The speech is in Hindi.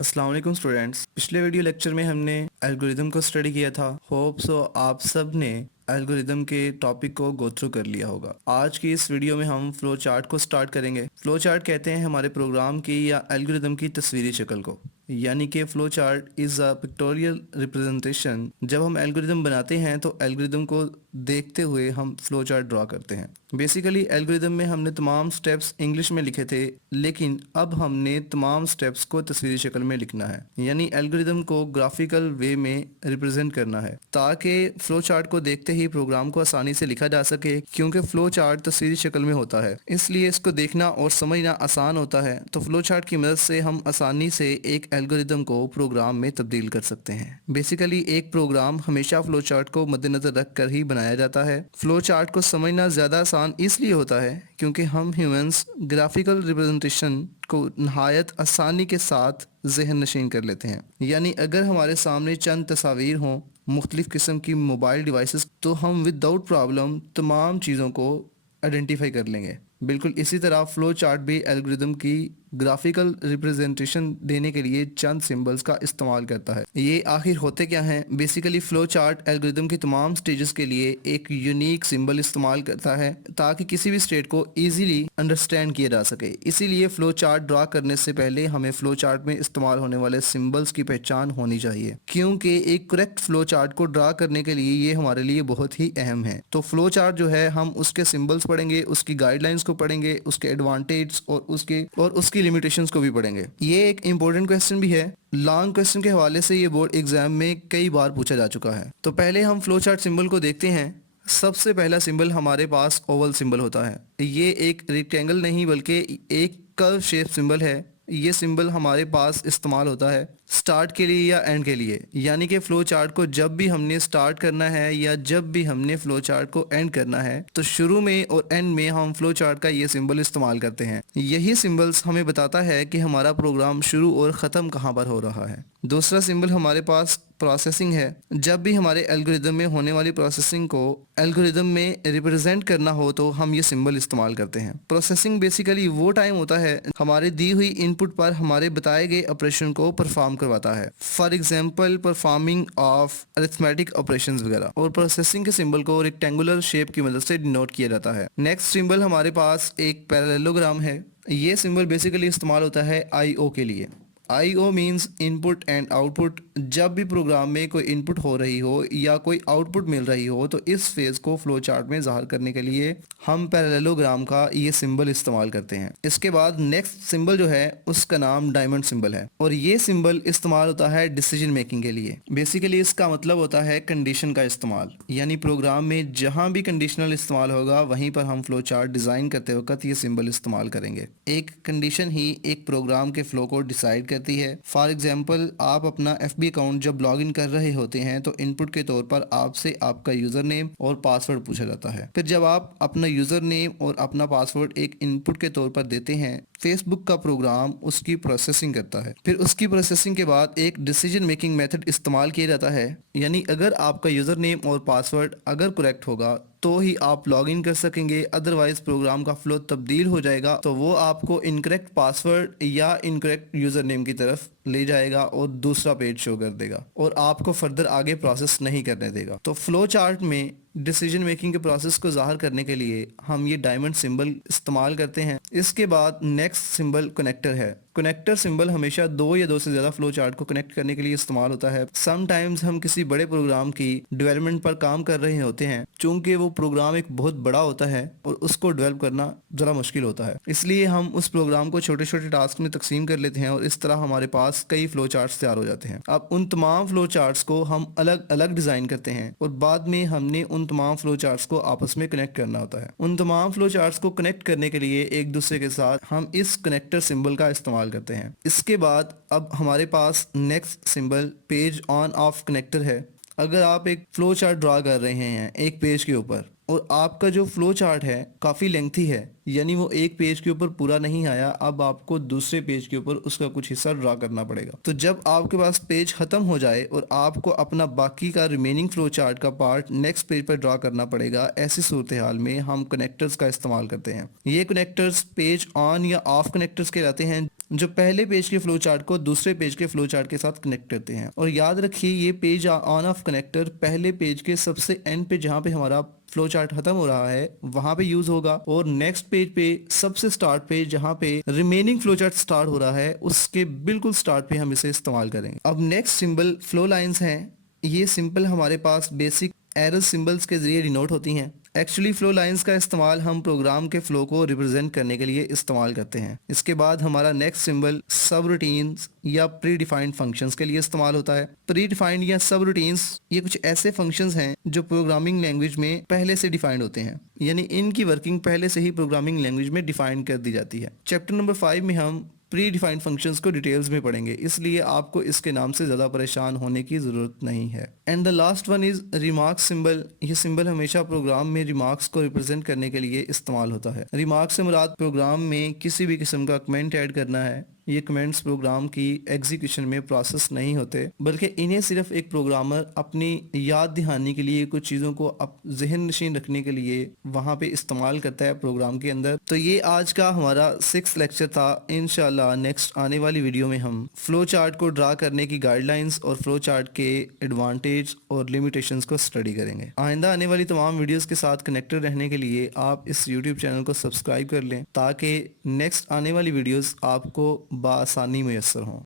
अस्सलाम वालेकुम स्टूडेंट्स। पिछले वीडियो लेक्चर में हमने एल्गोरिदम को स्टडी किया था। होप सो आप सब ने एल्गोरिदम के टॉपिक को गो थ्रू कर लिया होगा। आज की इस वीडियो में हम फ्लो चार्ट को स्टार्ट करेंगे। फ्लो चार्ट कहते हैं हमारे प्रोग्राम की या एल्गोरिदम की तस्वीरी शक्ल को, यानी कि flow chart is a pictorial representation. जब हम एल्गोरिदम बनाते हैं तो एल्गोरिदम को देखते हुए हम फ्लो चार्ट ड्रा करते हैं। बेसिकली एल्गोरिदम में हमने तमाम स्टेप्स इंग्लिश में लिखे थे, लेकिन अब हमने तमाम स्टेप्स को तस्वीरी शक्ल में लिखना है, यानी एल्गोरिदम को ग्राफिकल वे में रिप्रेजेंट करना है ताकि फ्लो चार्ट को देखते ही प्रोग्राम को आसानी से लिखा जा सके। क्योंकि फ्लो चार्ट तस्वीरी शक्ल में होता है, इसलिए इसको देखना और समझना आसान होता है। तो फ्लो चार्ट की मदद से हम आसानी से एक एल्गोरिदम को प्रोग्राम में तब्दील कर सकते हैं। बेसिकली एक प्रोग्राम हमेशा फ्लो चार्ट को मद्देनजर रख कर ही बनाया जाता है। फ्लो चार्ट को समझना ज़्यादा आसान इसलिए होता है क्योंकि हम ह्यूमंस ग्राफिकल रिप्रेजेंटेशन को नहायत आसानी के साथ जहन नशीन कर लेते हैं। यानी अगर हमारे सामने चंद तस्वीर हों मुख्तलिफ किस्म की मोबाइल डिवाइसेस, तो हम विदाउट प्रॉब्लम तमाम चीज़ों को आइडेंटिफाई कर लेंगे। बिल्कुल इसी तरह फ्लो चार्ट भी एल्गोरिदम की ग्राफिकल रिप्रेजेंटेशन देने के लिए चंद सिंबल्स का इस्तेमाल करता है। ये आखिर होते क्या हैं? बेसिकली फ्लो चार्ट एल्गोरिदम की तमाम स्टेजेस के लिए एक यूनिक सिंबल इस्तेमाल करता है ताकि किसी भी स्टेट को इजीली अंडरस्टैंड किया जा सके। इसीलिए फ्लो चार्ट ड्रा करने से पहले हमें फ्लो चार्ट में इस्तेमाल होने वाले सिंबल्स की पहचान होनी चाहिए, क्योंकि एक करेक्ट फ्लो चार्ट को ड्रा करने के लिए ये हमारे लिए बहुत ही अहम है। तो फ्लो चार्ट जो है, हम उसके सिंबल्स पढ़ेंगे, उसकी गाइडलाइंस को पढ़ेंगे, उसके एडवांटेज और उसकी लिमिटेशंस को भी पढ़ेंगे। ये एक इंपॉर्टेंट क्वेश्चन भी है। लॉन्ग क्वेश्चन के हवाले से ये बोर्ड एग्जाम में कई बार पूछा जा चुका है। तो पहले हम फ्लो चार्ट सिंबल को देखते हैं। सबसे पहला सिंबल हमारे पास ओवल सिंबल होता है। ये एक रेक्टेंगल नहीं बल्कि एक कर्व शेप सिंबल है। ये सिंबल हमारे पास इस्तेमाल होता है स्टार्ट के लिए या एंड के लिए, यानी कि फ्लो चार्ट को जब भी हमने स्टार्ट करना है या जब भी हमने फ्लो चार्ट को एंड करना है, तो शुरू में और एंड में हम फ्लो चार्ट का ये सिंबल इस्तेमाल करते हैं। यही सिंबल्स हमें बताता है कि हमारा प्रोग्राम शुरू और ख़त्म कहाँ पर हो रहा है। दूसरा सिंबल हमारे पास प्रोसेसिंग है। जब भी हमारे एल्गोरिदम में होने वाली प्रोसेसिंग को एल्गोरिदम में रिप्रेजेंट करना हो तो हम ये सिंबल इस्तेमाल करते हैं। प्रोसेसिंग बेसिकली वो टाइम होता है हमारे दी हुई इनपुट पर हमारे बताए गए ऑपरेशन को परफॉर्म करवाता है। For example performing of arithmetic operations वगैरह। और प्रोसेसिंग के सिंबल को रेक्टेंगुलर शेप की मदद से डिनोट किया जाता है। नेक्स्ट सिंबल हमारे पास एक पैरेललोग्राम है। ये सिंबल बेसिकली इस्तेमाल होता है IO के लिए। IO means input and output. जब भी प्रोग्राम में कोई इनपुट हो रही हो या कोई आउटपुट मिल रही हो तो इस फेज को फ्लो चार्ट में ज़ाहिर करने के लिए हम पैरेललोग्राम का ये सिंबल इस्तेमाल करते हैं। इसके बाद नेक्स्ट सिंबल जो है उसका नाम डायमंड सिंबल है, और ये सिंबल इस्तेमाल होता है डिसीजन मेकिंग के लिए। बेसिकली इसका मतलब होता है कंडीशन का इस्तेमाल, यानी प्रोग्राम में जहाँ भी कंडीशनल इस्तेमाल होगा वहीं पर हम फ्लो चार्ट डिज़ाइन करते वक्त ये सिंबल इस्तेमाल करेंगे। एक कंडीशन ही एक प्रोग्राम के फ्लो को डिसाइड करती है। फॉर एग्जाम्पल आप अपना FB अकाउंट जब लॉगिन कर रहे होते हैं तो इनपुट के तौर पर आपसे आपका यूज़र नेम और पासवर्ड पूछा जाता है। फिर जब आप अपना यूज़र नेम और अपना पासवर्ड एक इनपुट के तौर पर देते हैं, फेसबुक का प्रोग्राम उसकी प्रोसेसिंग करता है। फिर उसकी प्रोसेसिंग के बाद एक डिसीजन मेकिंग मेथड इस्तेमाल किया जाता है, यानी अगर आपका यूज़र नेम और पासवर्ड अगर करेक्ट होगा तो ही आप लॉगिन कर सकेंगे, अदरवाइज प्रोग्राम का फ्लो तब्दील हो जाएगा तो वो आपको इनकरेक्ट पासवर्ड या इनकरेक्ट यूज़र नेम की तरफ ले जाएगा और दूसरा पेज शो कर देगा और आपको फर्दर आगे प्रोसेस नहीं करने देगा। तो फ्लो चार्ट में डिसीजन मेकिंग के प्रोसेस को ज़ाहिर करने के लिए हम ये डायमंड सिंबल इस्तेमाल करते हैं। इसके बाद नेक्स्ट सिंबल कनेक्टर है। कनेक्टर सिंबल हमेशा दो या दो से ज़्यादा फ्लो चार्ट को कनेक्ट करने के लिए इस्तेमाल होता है। समटाइम्स हम किसी बड़े प्रोग्राम की डेवलपमेंट पर काम कर रहे होते हैं, चूंकि वो प्रोग्राम एक बहुत बड़ा होता है और उसको डेवलप करना ज़रा मुश्किल होता है, इसलिए हम उस प्रोग्राम को छोटे छोटे टास्क में तकसीम कर लेते हैं और इस तरह हमारे पास कई फ्लो चार्ट्स तैयार हो जाते हैं। अब उन तमाम फ्लो चार्ट्स को हम अलग अलग डिज़ाइन करते हैं और बाद में हमने उन तमाम फ्लो चार्ट्स को आपस में कनेक्ट करना होता है। उन तमाम फ्लो चार्ट्स को कनेक्ट करने के लिए एक दूसरे के साथ हम इस कनेक्टर सिंबल का इस्तेमाल करते हैं। इसके बाद अब हमारे पास next symbol page on off connector है। अगर आप एक फ्लो चार्ट ड्रा कर रहे हैं एक पेज के ऊपर और आपका जो फ्लो चार्ट है काफ़ी लेंथी है, यानी वो एक पेज के ऊपर पूरा नहीं आया, अब आपको दूसरे पेज के ऊपर उसका कुछ हिस्सा ड्रा करना पड़ेगा। तो जब आपके पास पेज खत्म हो जाए और आपको अपना बाकी का रिमेनिंग फ्लो चार्ट का पार्ट नेक्स्ट पेज पर ड्रा करना पड़ेगा, ऐसी सूरत हाल में हम कनेक्टर्स का इस्तेमाल करते हैं। ये कनेक्टर्स पेज ऑन या ऑफ कनेक्टर्स कहलाते हैं। जो पहले पेज के फ्लो चार्ट को दूसरे पेज के फ्लो चार्ट के साथ कनेक्ट करते हैं। और याद रखिए ये पेज ऑन ऑफ कनेक्टर पहले पेज के सबसे एंड पे जहाँ पे हमारा फ्लो चार्ट खत्म हो रहा है वहां पे यूज होगा, और नेक्स्ट पेज पे सबसे स्टार्ट पे जहां पे रिमेनिंग फ्लो चार्ट स्टार्ट हो रहा है उसके बिल्कुल स्टार्ट पे हम इसे इस्तेमाल करेंगे। अब नेक्स्ट सिंबल फ्लो लाइंस हैं। ये सिंपल हमारे पास बेसिक एरर सिंबल्स के जरिए डिनोट होती हैं। एक्चुअली फ्लो लाइंस का इस्तेमाल हम प्रोग्राम के फ्लो को रिप्रेजेंट करने के लिए इस्तेमाल करते हैं। इसके बाद हमारा नेक्स्ट सिंबल सब रूटीन्स या प्री डिफाइंड फंक्शंस के लिए इस्तेमाल होता है। प्री डिफाइंड या सब रूटीन्स ये कुछ ऐसे फंक्शंस हैं जो प्रोग्रामिंग लैंग्वेज में पहले से डिफाइंड होते हैं, यानी इनकी वर्किंग पहले से ही प्रोग्रामिंग लैंग्वेज में डिफाइन कर दी जाती है। चैप्टर नंबर 5 में हम प्री डिफाइंड फंक्शंस को डिटेल्स में पढ़ेंगे, इसलिए आपको इसके नाम से ज़्यादा परेशान होने की ज़रूरत नहीं है। And the last one is remark symbol. ये सिंबल हमेशा प्रोग्राम में रिमार्क्स को रिप्रेजेंट करने के लिए इस्तेमाल होता है। रिमार्क से मुराद प्रोग्राम में किसी भी किस्म का कमेंट ऐड करना है। ये कमेंट्स प्रोग्राम की एग्जीक्यूशन में प्रोसेस नहीं होते, बल्कि इन्हें सिर्फ एक प्रोग्रामर अपनी याद दहानी के लिए, कुछ चीज़ों को जहन नशीन रखने के लिए वहाँ पे इस्तेमाल करता है प्रोग्राम के अंदर। तो ये आज का हमारा 6th लेक्चर था। इंशाल्लाह नेक्स्ट आने वाली वीडियो में हम फ्लो चार्ट को ड्रा करने की गाइडलाइंस और फ्लो चार्ट के एडवांटेज और लिमिटेशंस को स्टडी करेंगे। आइंदा आने वाली तमाम वीडियोस के साथ कनेक्टेड रहने के लिए आप इस यूट्यूब चैनल को सब्सक्राइब कर लें, ताकि नेक्स्ट आने वाली वीडियोस आपको बआसानी मुयस्सर हों।